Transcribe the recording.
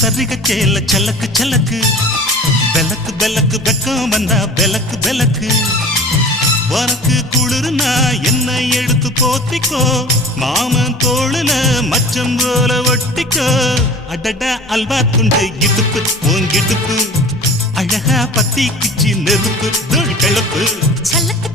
சரிக சேல சலக்கு சலக்கு பெலக்கு பெலக்கு வெக்கம் வந்தா பெலக்கு பெலக்கு உனக்கு குளிர்னா என்னை எடுத்து போத்திக்கோ மாமன் தோளுல மச்சம் போல ஒட்டிக்கோ அடடா அல்வா துண்டு இடுப்பு உன் இடுப்பு அழகா பத்தி கிச்சி நெருப்பு தூள் கிளப்பு சலக்கு